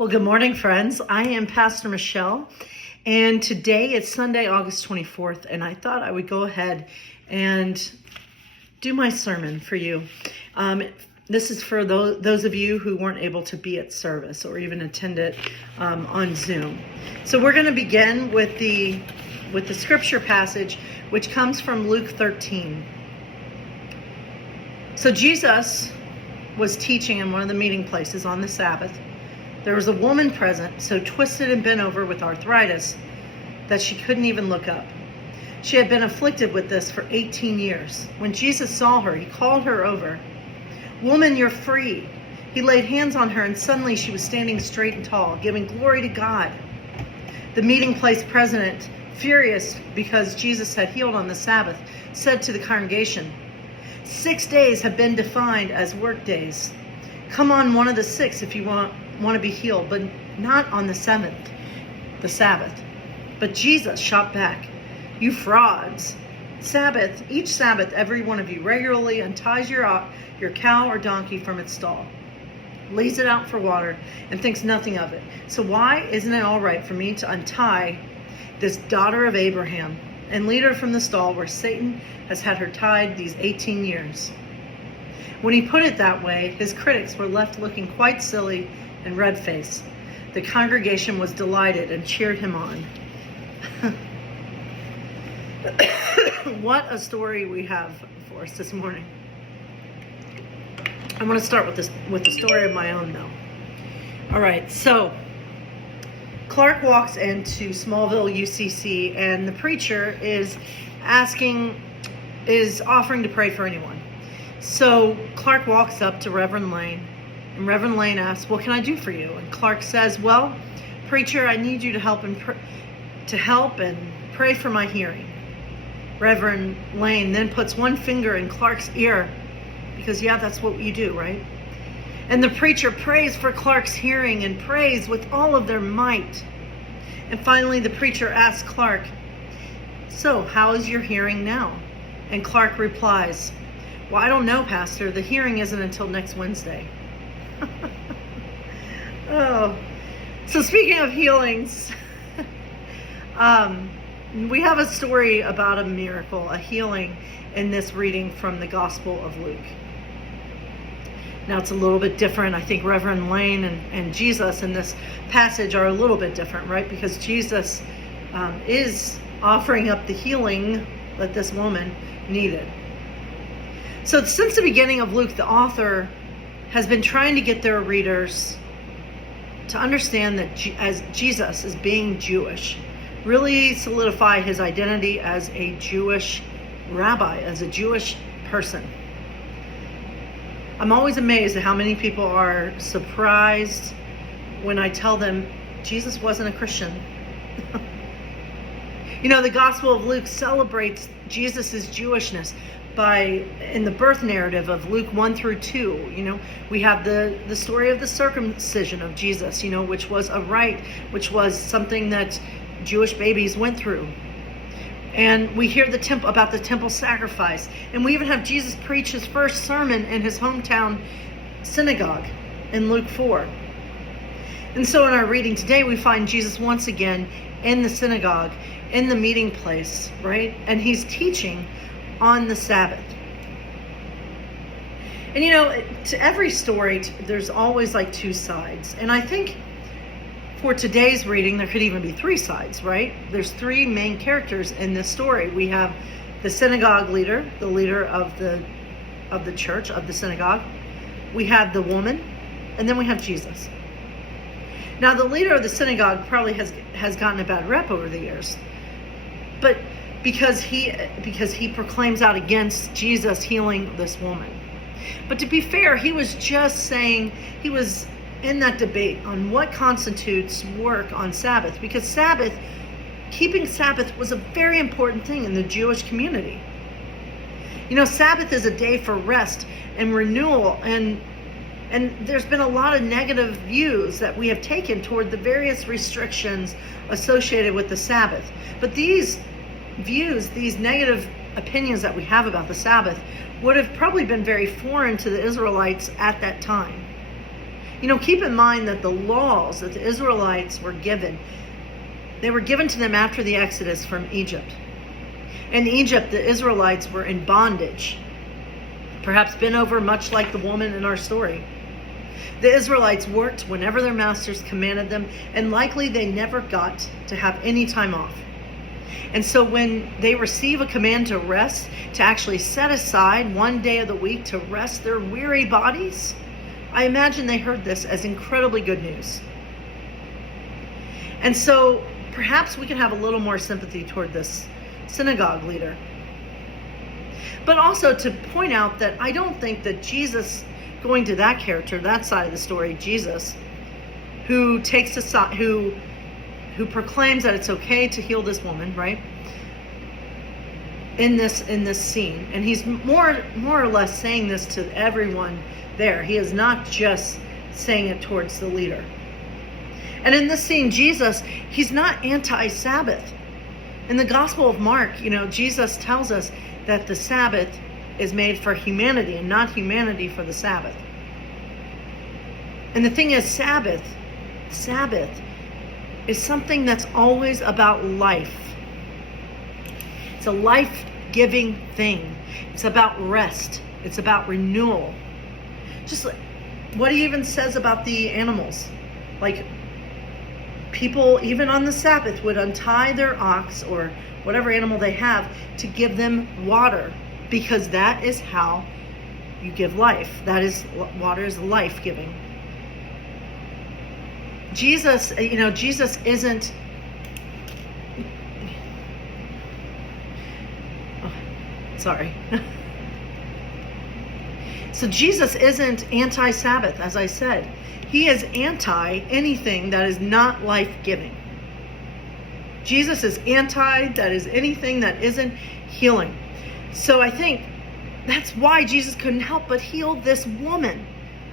Well, good morning, friends. I am Pastor Michelle, and today it's Sunday, August 24th, and I thought I would go ahead and do my sermon for you. This is for those of you who weren't able to be at service or even attend it on Zoom. So we're going to begin with the scripture passage, which comes from Luke 13. So Jesus was teaching in one of the meeting places on the Sabbath. There was a woman present, so twisted and bent over with arthritis that she couldn't even look up. She had been afflicted with this for 18 years. When Jesus saw her, he called her over. "Woman, you're free." He laid hands on her, and suddenly she was standing straight and tall, giving glory to God. The meeting place president, furious because Jesus had healed on the Sabbath, said to the congregation, 6 days have been defined as work days. Come on one of the 6 if you want to be healed, but not on the 7th, the Sabbath. But Jesus shot back, "You frauds. Each Sabbath, every one of you regularly unties your cow or donkey from its stall, leads it out for water, and thinks nothing of it. So why isn't it all right for me to untie this daughter of Abraham and lead her from the stall where Satan has had her tied these 18 years? When he put it that way, his critics were left looking quite silly and red-faced. The congregation was delighted and cheered him on. What a story we have for us this morning. I'm going to start with the story of my own, though. All right, so Clark walks into Smallville UCC, and the preacher is offering to pray for anyone. So Clark walks up to Reverend Lane, and Reverend Lane asks, "What can I do for you?" And Clark says, "Well, preacher, I need you to help and pray for my hearing." Reverend Lane then puts one finger in Clark's ear, because that's what you do, right? And the preacher prays for Clark's hearing and prays with all of their might. And finally, the preacher asks Clark, "So, how is your hearing now?" And Clark replies, "Well, I don't know, Pastor. The hearing isn't until next Wednesday." Oh, so speaking of healings, we have a story about a miracle, a healing, in this reading from the Gospel of Luke. Now, it's a little bit different. I think Reverend Lane and Jesus in this passage are a little bit different, right? Because Jesus is offering up the healing that this woman needed. So since the beginning of Luke, the author has been trying to get their readers to understand that as Jesus is being Jewish, really solidify his identity as a Jewish rabbi, as a Jewish person. I'm always amazed at how many people are surprised when I tell them Jesus wasn't a Christian. The Gospel of Luke celebrates Jesus' Jewishness in the birth narrative of Luke 1 through 2. We have the story of the circumcision of Jesus, which was a rite, which was something that Jewish babies went through. And we hear about the temple sacrifice. And we even have Jesus preach his first sermon in his hometown synagogue in Luke 4. And so in our reading today, we find Jesus once again in the synagogue, in the meeting place, right? And he's teaching on the Sabbath. And to every story, there's always like 2 sides. And I think for today's reading, there could even be 3 sides, right? There's 3 main characters in this story. We have the synagogue leader, the leader of the church, of the synagogue. We have the woman, and then we have Jesus. Now, the leader of the synagogue probably has gotten a bad rep over the years, but because he proclaims out against Jesus healing this woman. But to be fair, he was just saying, he was in that debate on what constitutes work on Sabbath, because keeping Sabbath was a very important thing in the Jewish community. Sabbath is a day for rest and renewal, and there's been a lot of negative views that we have taken toward the various restrictions associated with the Sabbath. But these views, these negative opinions that we have about the Sabbath, would have probably been very foreign to the Israelites at that time. Keep in mind that the laws that the Israelites were given, they were given to them after the Exodus from Egypt. In Egypt, the Israelites were in bondage, perhaps been over, much like the woman in our story. The Israelites worked whenever their masters commanded them, and likely they never got to have any time off. And so when they receive a command to rest, to actually set aside one day of the week to rest their weary bodies, I imagine they heard this as incredibly good news. And so perhaps we can have a little more sympathy toward this synagogue leader. But also to point out that I don't think that Jesus, going to that character, that side of the story, Jesus, who takes a side, who proclaims that it's okay to heal this woman, right? In this scene, and he's more or less saying this to everyone there. He is not just saying it towards the leader. And in this scene, Jesus, he's not anti-Sabbath. In the Gospel of Mark, Jesus tells us that the Sabbath is made for humanity and not humanity for the Sabbath. And the thing is, Sabbath is something that's always about life. It's a life-giving thing. It's about rest. It's about renewal. Just like what he even says about the animals. Like, people, even on the Sabbath, would untie their ox or whatever animal they have to give them water, because that is how you give life. Water is life-giving. Jesus isn't, sorry. So Jesus isn't anti-Sabbath, as I said. He is anti anything that is not life-giving. Jesus is anti that is anything that isn't healing. So I think that's why Jesus couldn't help but heal this woman.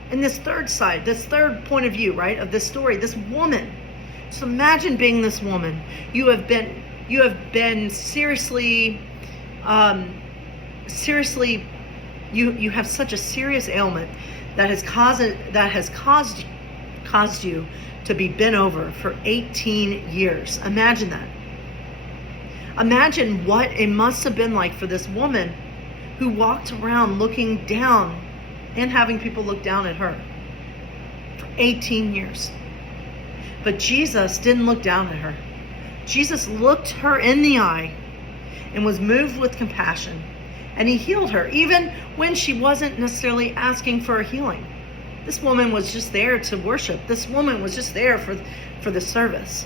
And this third side, this third point of view, right, of this story, this woman. So imagine being this woman. You have been seriously, you have such a serious ailment that has caused you to be bent over for 18 years. Imagine that. Imagine what it must have been like for this woman who walked around looking down and having people look down at her for 18 years. But Jesus didn't look down at her. Jesus looked her in the eye and was moved with compassion, and he healed her, even when she wasn't necessarily asking for a healing. This woman was just there to worship. This woman was just there for the service.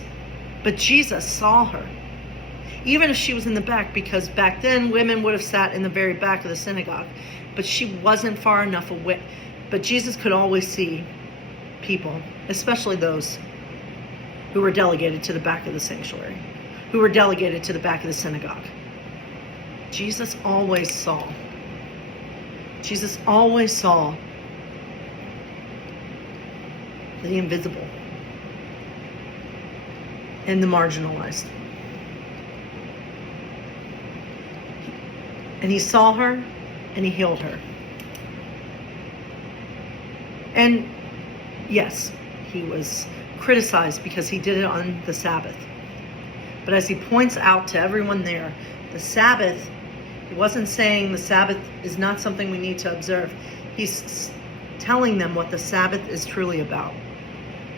But Jesus saw her, even if she was in the back, because back then women would have sat in the very back of the synagogue. But she wasn't far enough away. But Jesus could always see people, especially those who were delegated to the back of the sanctuary, who were delegated to the back of the synagogue. Jesus always saw. Jesus always saw the invisible and the marginalized. And he saw her and he healed her. And yes, he was criticized because he did it on the Sabbath. But as he points out to everyone there, the Sabbath, he wasn't saying the Sabbath is not something we need to observe. He's telling them what the Sabbath is truly about.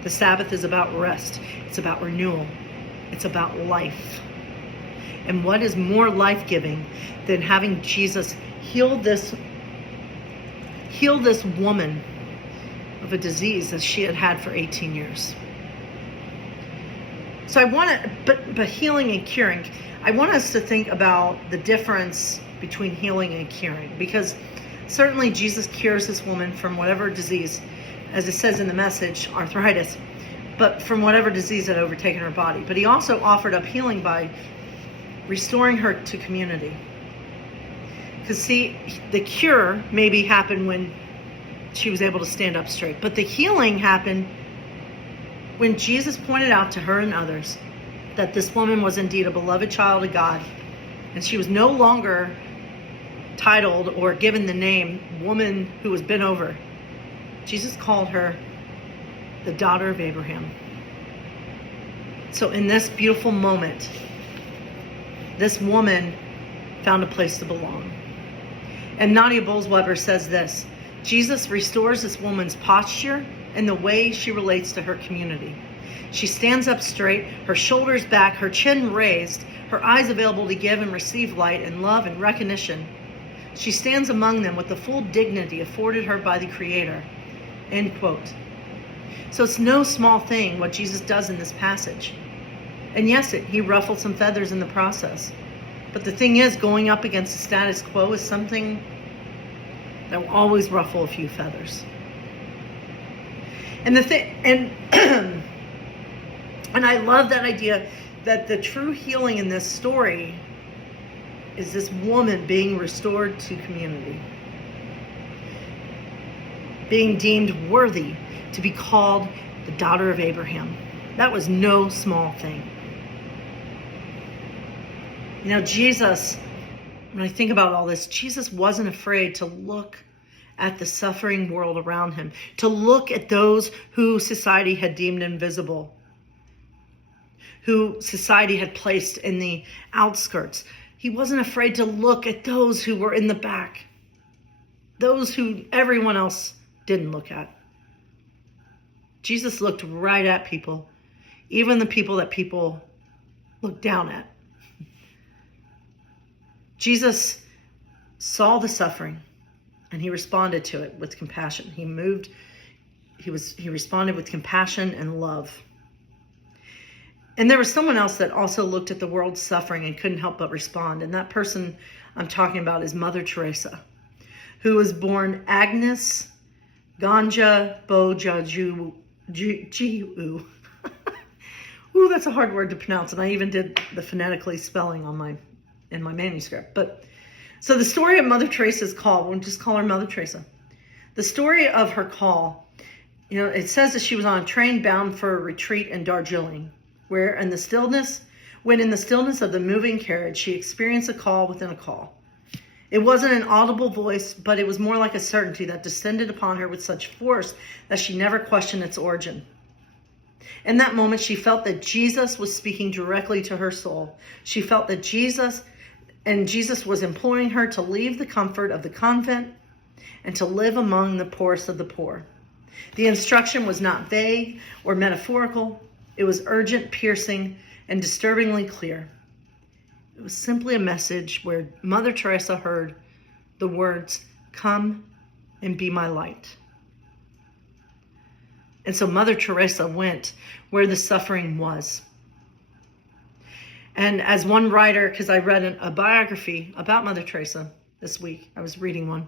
The Sabbath is about rest. It's about renewal. It's about life. And what is more life-giving than having Jesus heal this woman of a disease that she had had for 18 years? So I want to, but healing and curing, I want us to think about the difference between healing and curing, because certainly Jesus cures this woman from whatever disease, as it says in the message, arthritis, but from whatever disease had overtaken her body. But he also offered up healing by restoring her to community. Because see, the cure maybe happened when she was able to stand up straight, but the healing happened when Jesus pointed out to her and others that this woman was indeed a beloved child of God, and she was no longer titled or given the name woman who was bent over. Jesus called her the daughter of Abraham. So in this beautiful moment, this woman found a place to belong. And Nadia Bolz-Weber says this: Jesus restores this woman's posture and the way she relates to her community. She stands up straight, her shoulders back, her chin raised, her eyes available to give and receive light and love and recognition. She stands among them with the full dignity afforded her by the Creator. End quote. So it's no small thing what Jesus does in this passage. And yes, he ruffled some feathers in the process. But the thing is, going up against the status quo is something that will always ruffle a few feathers. And and I love that idea that the true healing in this story is this woman being restored to community, being deemed worthy to be called the daughter of Abraham. That was no small thing. You know, Jesus, when I think about all this, Jesus wasn't afraid to look at the suffering world around him, to look at those who society had deemed invisible, who society had placed in the outskirts. He wasn't afraid to look at those who were in the back, those who everyone else didn't look at. Jesus looked right at people, even the people that people looked down at. Jesus saw the suffering and he responded to it with compassion. He responded with compassion and love. And there was someone else that also looked at the world's suffering and couldn't help but respond. And that person I'm talking about is Mother Teresa, who was born Agnes Ganja Bojajiu. Ooh, that's a hard word to pronounce. And I even did the phonetically spelling in my manuscript. But so the story of Mother Teresa's call, we'll just call her Mother Teresa. The story of her call, you know, it says that she was on a train bound for a retreat in Darjeeling, when in the stillness of the moving carriage, she experienced a call within a call. It wasn't an audible voice, but it was more like a certainty that descended upon her with such force that she never questioned its origin. In that moment, she felt that Jesus was speaking directly to her soul. She felt that Jesus was imploring her to leave the comfort of the convent and to live among the poorest of the poor. The instruction was not vague or metaphorical. It was urgent, piercing, and disturbingly clear. It was simply a message where Mother Teresa heard the words, "Come and be my light." And so Mother Teresa went where the suffering was. And as one writer, because I read a biography about Mother Teresa this week, I was reading one,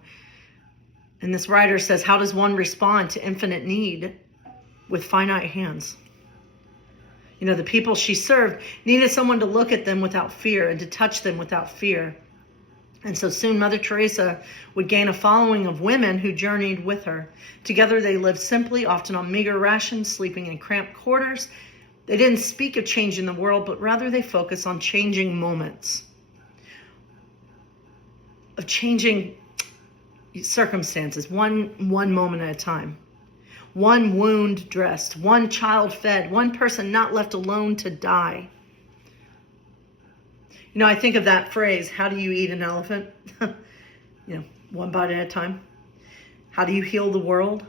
and this writer says, how does one respond to infinite need with finite hands? You know, the people she served needed someone to look at them without fear and to touch them without fear. And so soon Mother Teresa would gain a following of women who journeyed with her. Together they lived simply, often on meager rations, sleeping in cramped quarters. They didn't speak of changing the world, but rather they focused on changing moments, of changing circumstances, one moment at a time. One wound dressed, one child fed, one person not left alone to die. You know, I think of that phrase, how do you eat an elephant? One bite at a time. How do you heal the world?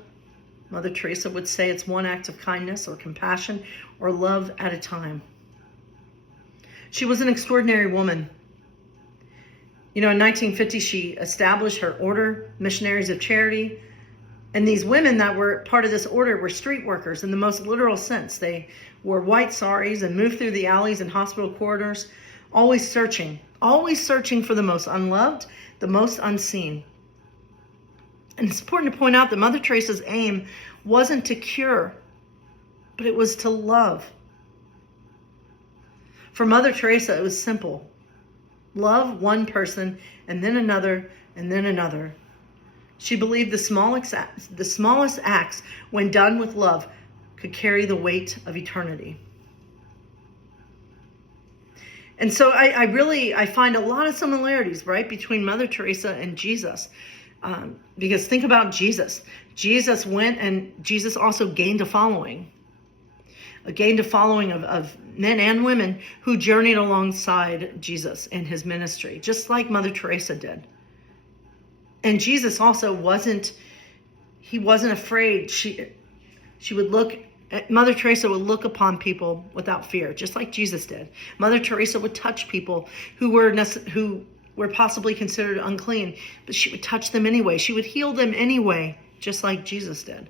Mother Teresa would say it's one act of kindness or compassion or love at a time. She was an extraordinary woman. You know, in 1950, she established her order, Missionaries of Charity. And these women that were part of this order were street workers in the most literal sense. They wore white saris and moved through the alleys and hospital corridors, always searching for the most unloved, the most unseen. And it's important to point out that Mother Teresa's aim wasn't to cure, but it was to love. For Mother Teresa, it was simple. Love one person and then another and then another. She believed the smallest acts, when done with love, could carry the weight of eternity. And so I find a lot of similarities, right, between Mother Teresa and Jesus. Because think about Jesus. Jesus went, and Jesus also gained a following. Gained a following of men and women who journeyed alongside Jesus in his ministry, just like Mother Teresa did. And Jesus also wasn't afraid. Mother Teresa would look upon people without fear, just like Jesus did. Mother Teresa would touch people who were possibly considered unclean, but she would touch them anyway. She would heal them anyway, just like Jesus did.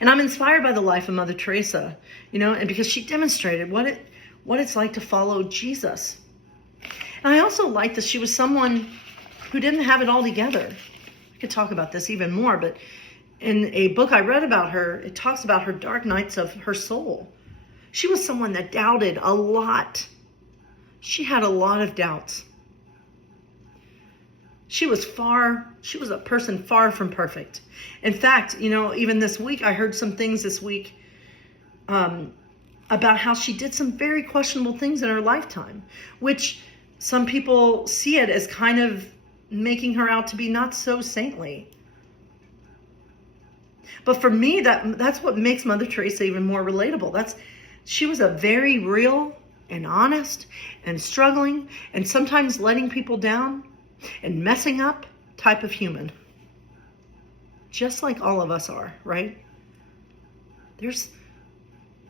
And I'm inspired by the life of Mother Teresa, and because she demonstrated what it's like to follow Jesus. And I also like that she was someone who didn't have it all together. I could talk about this even more, but in a book I read about her, it talks about her dark nights of her soul. She was someone that doubted a lot. She had a lot of doubts. She was a person far from perfect. In fact, even this week, I heard some things this week about how she did some very questionable things in her lifetime, which some people see it as kind of making her out to be not so saintly. But for me, that's what makes Mother Teresa even more relatable. She was a very real and honest and struggling and sometimes letting people down and messing up type of human. Just like all of us are, right? There's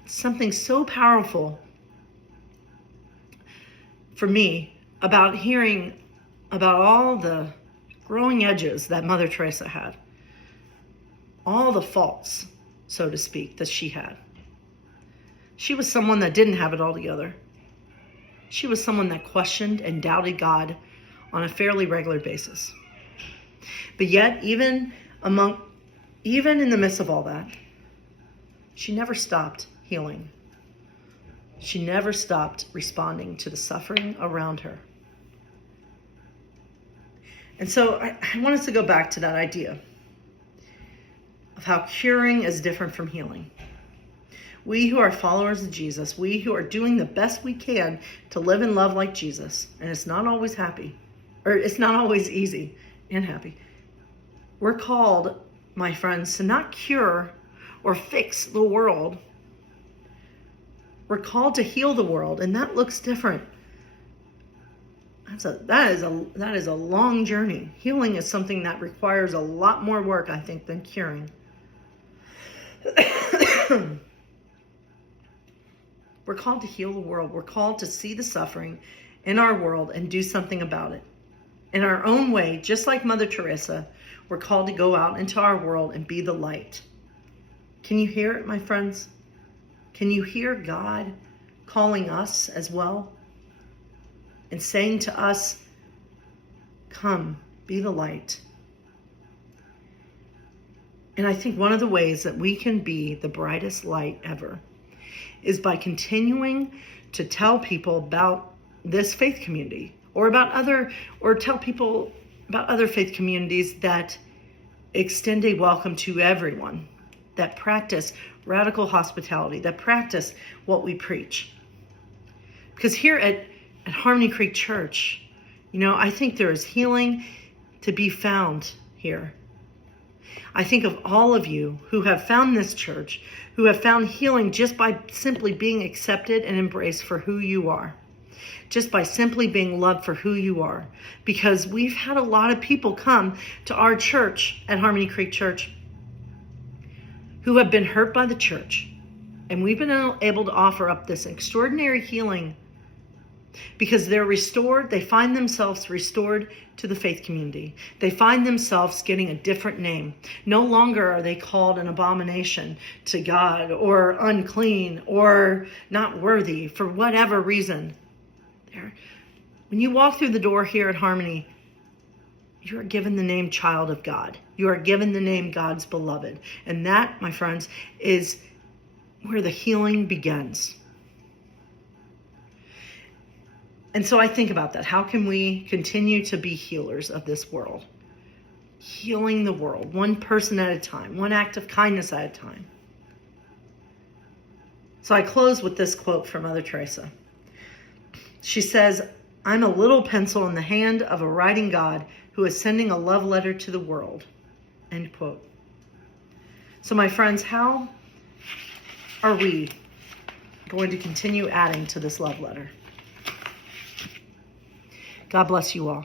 something so powerful for me about hearing about all the growing edges that Mother Teresa had. All the faults, so to speak, that she had. She was someone that didn't have it all together. She was someone that questioned and doubted God on a fairly regular basis. But yet, even in the midst of all that, she never stopped healing. She never stopped responding to the suffering around her. And so I want us to go back to that idea of how curing is different from healing. We who are followers of Jesus, we who are doing the best we can to live and love like Jesus, and it's not always easy and happy. We're called, my friends, to not cure or fix the world. We're called to heal the world, and that looks different. That is a long journey. Healing is something that requires a lot more work, I think, than curing. We're called to heal the world. We're called to see the suffering in our world and do something about it. In our own way, just like Mother Teresa, we're called to go out into our world and be the light. Can you hear it, my friends? Can you hear God calling us as well? And saying to us, come, be the light. And I think one of the ways that we can be the brightest light ever is by continuing to tell people about this faith community or tell people about other faith communities that extend a welcome to everyone, that practice radical hospitality, that practice what we preach. Because here at Harmony Creek Church, I think there is healing to be found here. I think of all of you who have found this church, who have found healing just by simply being accepted and embraced for who you are. Just by simply being loved for who you are. Because we've had a lot of people come to our church at Harmony Creek Church who have been hurt by the church. And we've been able to offer up this extraordinary healing because they're restored. They find themselves restored to the faith community. They find themselves getting a different name. No longer are they called an abomination to God or unclean or not worthy for whatever reason. When you walk through the door here at Harmony, you are given the name child of God. You are given the name God's beloved. And that, my friends, is where the healing begins. And so I think about that. How can we continue to be healers of this world? Healing the world, one person at a time, one act of kindness at a time. So I close with this quote from Mother Teresa. She says, "I'm a little pencil in the hand of a writing God who is sending a love letter to the world. End quote. So my friends, how are we going to continue adding to this love letter? God bless you all.